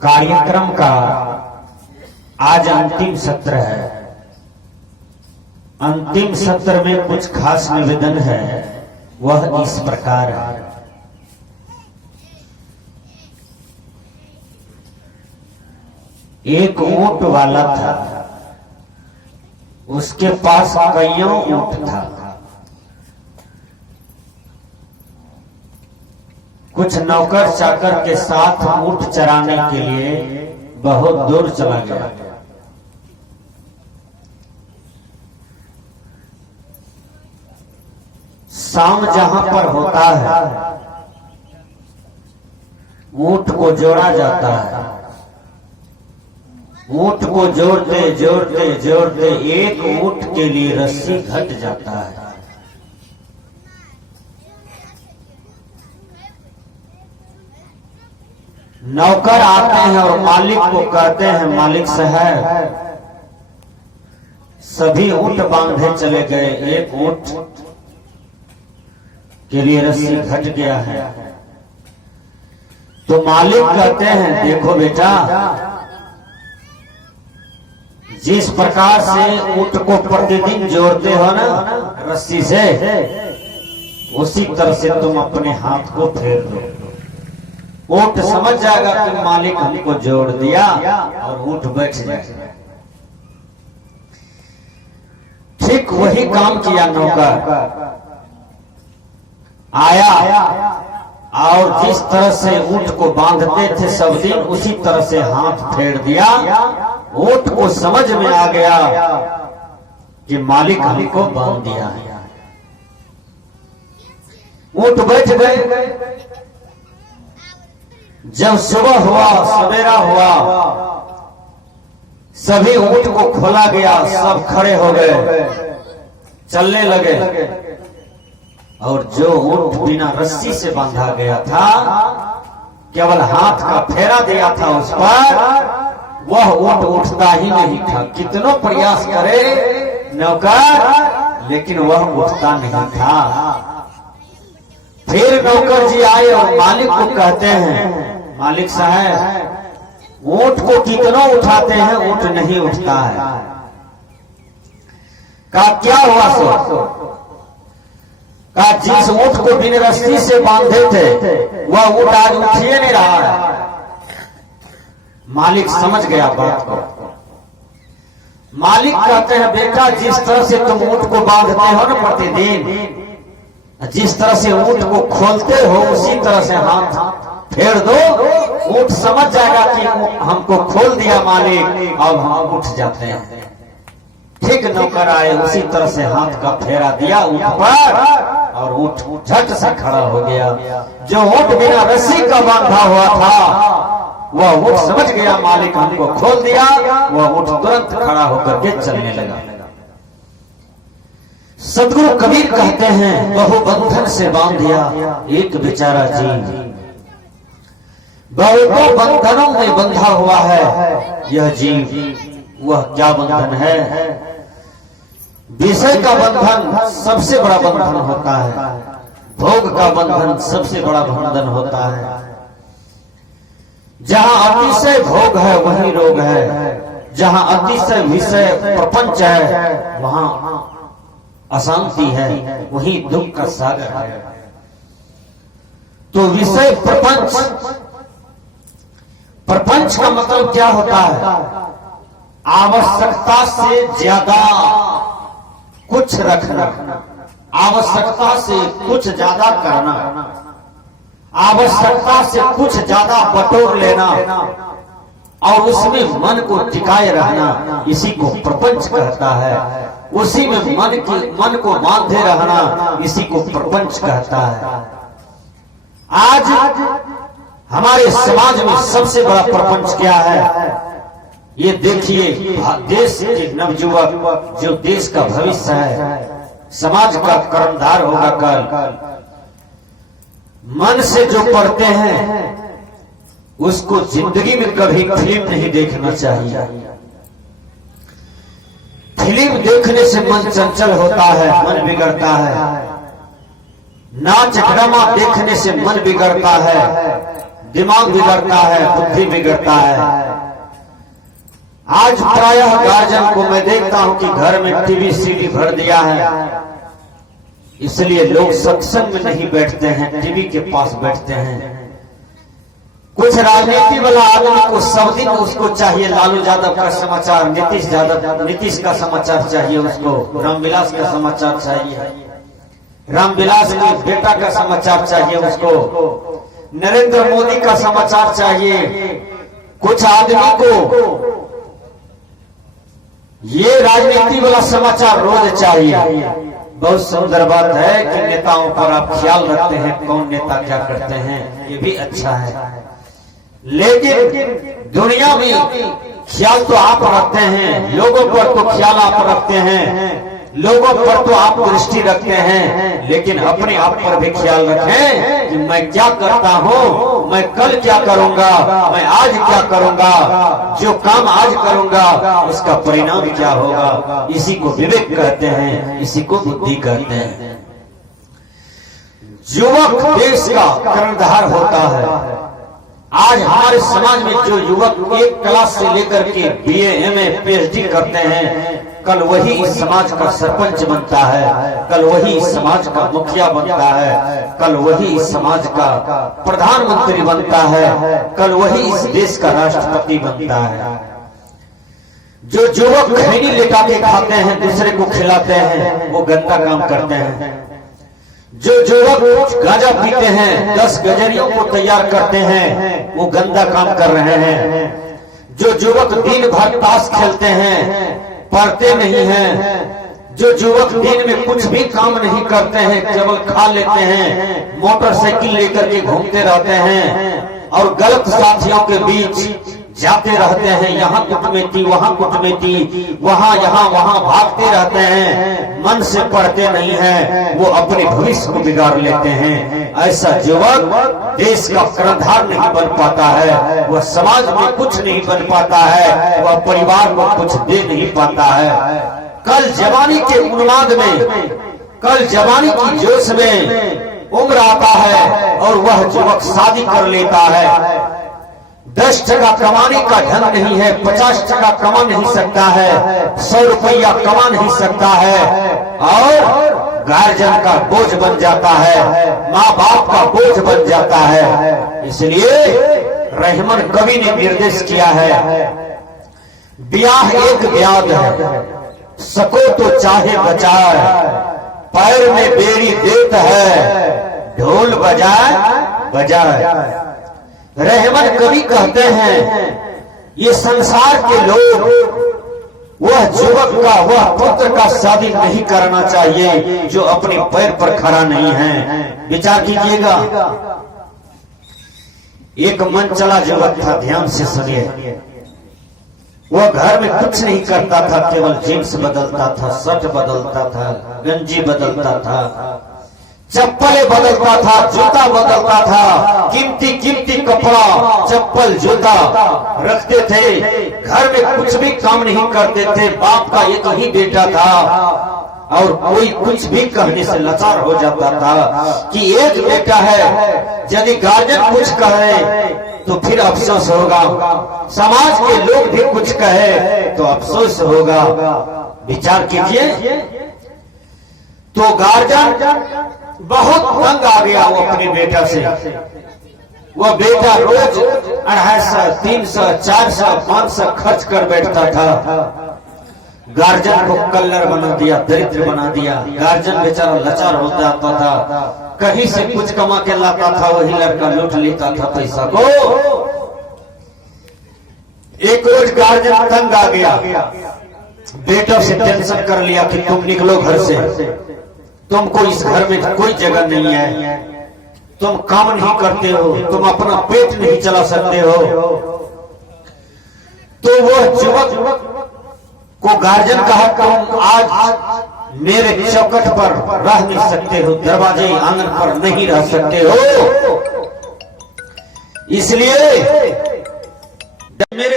कार्यक्रम का आज अंतिम सत्र है। अंतिम सत्र में कुछ खास निवेदन है, वह इस प्रकार है। एक ऊंट वाला था, उसके पास कईयों ऊंट था। कुछ नौकर चाकर के साथ ऊंट चराने के लिए बहुत दूर चला गया। शाम जहां पर होता है, ऊंट को जोड़ा जाता है। ऊंट को जोड़ते जोड़ते जोड़ते एक ऊंट के लिए रस्सी घट जाता है। नौकर आते हैं और मालिक को कहते हैं, मालिक साहब सभी ऊंट बांधे चले गए, एक ऊंट के लिए रस्सी घट गया है। तो मालिक कहते हैं, देखो बेटा, जिस प्रकार से ऊंट को प्रतिदिन जोड़ते हो ना रस्सी से, उसी तरह से तुम अपने हाथ को फेर दो। ऊंट समझ जाएगा कि मालिक हमको जोड़ दिया और ऊंट बैठ जाएगा। ठीक वही काम किया नौकर। आया और जिस तरह से ऊंट को बांधते थे सब दिन, उसी तरह से हाथ फेर दिया। ऊंट को समझ में आ गया कि मालिक हमको बांध दिया है। ऊंट बैठ गए। जब सुबह हुआ, सवेरा हुआ, सभी ऊंट को खोला गया, सब खड़े हो गए, चलने लगे। और जो ऊंट बिना रस्सी से बांधा गया था, केवल हाथ का फेरा दिया था उस पर, वह ऊंट उठता ही नहीं था। कितनों प्रयास करे नौकर, लेकिन वह उठता नहीं था। फिर नौकर जी आए और मालिक को कहते हैं, मालिक साहब ऊंट को कितनों उठाते हैं, ऊंट नहीं उठता है। कहा क्या हुआ सो? कहा जिस ऊंट को बिन रस्सी से बांधे थे, वह ऊंट आज उठिए नहीं रहा है। मालिक समझ गया बात को। मालिक कहते हैं, बेटा जिस तरह से तुम ऊंट को बांधते हो ना प्रतिदिन, जिस तरह से ऊंट को खोलते हो, उसी तरह से हाथ फेर दो। ऊंट समझ जाएगा कि हमको खोल दिया मालिक, अब हम उठ जाते हैं। ठीक नौकर आए, उसी तरह से हाथ का फेरा दिया ऊंट पर, और ऊंट झट से खड़ा हो गया। जो ऊंट बिना रस्सी का बांधा हुआ था, वह ऊंट समझ गया मालिक हमको खोल दिया। वह ऊंट तुरंत खड़ा होकर के चलने लगा। सदगुरु कबीर कहते हैं, बहुबंधन से बांध दिया एक बेचारा जीव। बहुतों बंधनों में बंधा हुआ है यह जीव। वह क्या बंधन है? विषय का बंधन सबसे बड़ा बंधन होता है। भोग का बंधन सबसे बड़ा बंधन होता है। जहां अतिशय भोग है वही रोग है। जहां अतिशय विषय प्रपंच है, वहां अशांति है, वही दुख का सागर है। तो विषय प्रपंच, प्रपंच का मतलब क्या होता है? आवश्यकता से ज्यादा कुछ रखना, आवश्यकता से कुछ ज्यादा करना, आवश्यकता से कुछ ज्यादा बटोर लेना और उसमें मन को टिकाए रहना, इसी को प्रपंच कहता है। उसी में मन को बांधे रहना, इसी को प्रपंच कहता है। आज हमारे समाज में सबसे बड़ा प्रपंच क्या है? ये देखिए, देश के नवयुवक जो देश का भविष्य है, समाज का कर्णधार होगा कल, मन से जो पढ़ते हैं उसको जिंदगी में कभी फिल्म नहीं देखना चाहिए। फिल्म देखने से मन चंचल होता है, मन बिगड़ता है। नाच ड्रामा देखने से मन बिगड़ता है। दिमाग बिगड़ता है, बुद्धि बिगड़ता है। आज प्रायः गार्जियन को मैं देखता हूं कि घर में टीवी सीडी भर दिया है, इसलिए लोग सत्संग में नहीं बैठते हैं, टीवी के पास बैठते हैं। कुछ राजनीति वाला आदमी को सब दिन उसको चाहिए लालू यादव का समाचार, नीतीश का समाचार चाहिए, उसको रामविलास का समाचार चाहिए, रामविलास के बेटा का समाचार चाहिए, उसको नरेंद्र मोदी का समाचार चाहिए। कुछ आदमी को ये राजनीति वाला समाचार रोज चाहिए। बहुत सुंदर बात है कि नेताओं पर आप ख्याल रखते हैं, कौन नेता क्या करते हैं, ये भी अच्छा है। लेकिन दुनिया में ख्याल तो आप रखते हैं, लोगों पर तो ख्याल आप रखते हैं, लोगों पर तो आप दृष्टि रखते हैं, लेकिन अपने आप पर भी ख्याल रखें कि मैं क्या करता हूं, मैं कल क्या करूंगा, मैं आज क्या करूंगा, जो काम आज करूंगा उसका परिणाम क्या होगा। इसी को विवेक कहते हैं, इसी को बुद्धि कहते हैं। युवक देश का कर्णधार होता है। आज हमारे समाज में जो युवक एक क्लास से लेकर के बीए, एमए, पीएचडी करते हैं, कल वही इस समाज का सरपंच बनता है, कल वही इस समाज का मुखिया बनता है, कल वही इस समाज का प्रधानमंत्री बनता है, कल वही इस देश का राष्ट्रपति बनता है। जो युवक खैनी लेटा के खाते हैं, दूसरे को खिलाते हैं, वो गंदा काम करते हैं। जो युवक गांजा पीते हैं, 10 गजरियों को तैयार करते हैं, वो गंदा काम कर रहे हैं। जो युवक दिन भर ताश खेलते हैं, पढ़ते नहीं हैं, जो युवक दिन में कुछ भी काम नहीं करते हैं, केवल खा लेते हैं, मोटरसाइकिल लेकर के घूमते रहते हैं और गलत साथियों के बीच जाते रहते हैं, यहाँ कुटमेती, वहाँ कुटमेती, वहाँ यहाँ वहाँ भागते रहते हैं, मन से पढ़ते नहीं हैं, वो अपने भविष्य को बिगाड़ लेते हैं। ऐसा युवक देश का कर्णधार नहीं बन पाता है, वह समाज में कुछ नहीं बन पाता है, वह परिवार को कुछ दे नहीं पाता है। कल जवानी के उन्माद में, कल जवानी की जोश में उम्र आता है और वह युवक शादी कर लेता है। 10 टका कमाने का ढंग नहीं है, 50 टका कमा नहीं सकता है, 100 रुपया कमा नहीं सकता है और गार्जियन का बोझ बन जाता है, माँ बाप का बोझ बन जाता है। इसलिए रहमान कवि ने निर्देश किया है, ब्याह एक ब्याद है, सको तो चाहे बचाए, पैर में बेड़ी देत है, ढोल बजाए बजाए। रहमान कवि कहते हैं, ये संसार के लोग वह युवक का, वह पुत्र का शादी नहीं करना चाहिए जो अपने पैर पर खड़ा नहीं है। विचार कीजिएगा। एक मन चला युवक था, ध्यान से सुनिए। वह घर में कुछ नहीं करता था, केवल जींस बदलता था, शर्ट बदलता था, गंजी बदलता था, चप्पलें बदलता था, जूता बदलता था, कीमती कीमती कपड़ा, चप्पल, जूता रखते थे, घर में कुछ भी काम नहीं करते थे। बाप का एक ही बेटा था और कोई कुछ भी कहने से लाचार हो जाता था कि एक बेटा है, यदि गार्जियन कुछ कहे तो फिर अफसोस होगा, समाज के लोग भी कुछ कहे तो अफसोस होगा। विचार कीजिए। तो गार्जियन बहुत तंग आ गया वो अपने बेटा से। वो बेटा रोज 250, 300, 400, 500 खर्च कर बैठता था। गार्जियन को कल्लर बना दिया, दरिद्र बना दिया। गार्जियन बेचारा लाचार हो जाता था, कहीं से कुछ कमा के लाता था, वही लड़का लूट लेता था पैसा को। एक रोज गार्जियन तंग आ गया, बेटा से टेंशन कर लिया कि तुम निकलो घर से, तुमको इस घर में कोई जगह नहीं है, तुम काम नहीं करते हो, तुम अपना पेट नहीं चला सकते हो। तो वो युवक को गार्जियन कहा, तुम आज मेरे चौखट पर रह नहीं सकते हो, दरवाजे आंगन पर नहीं रह सकते हो, इसलिए मेरे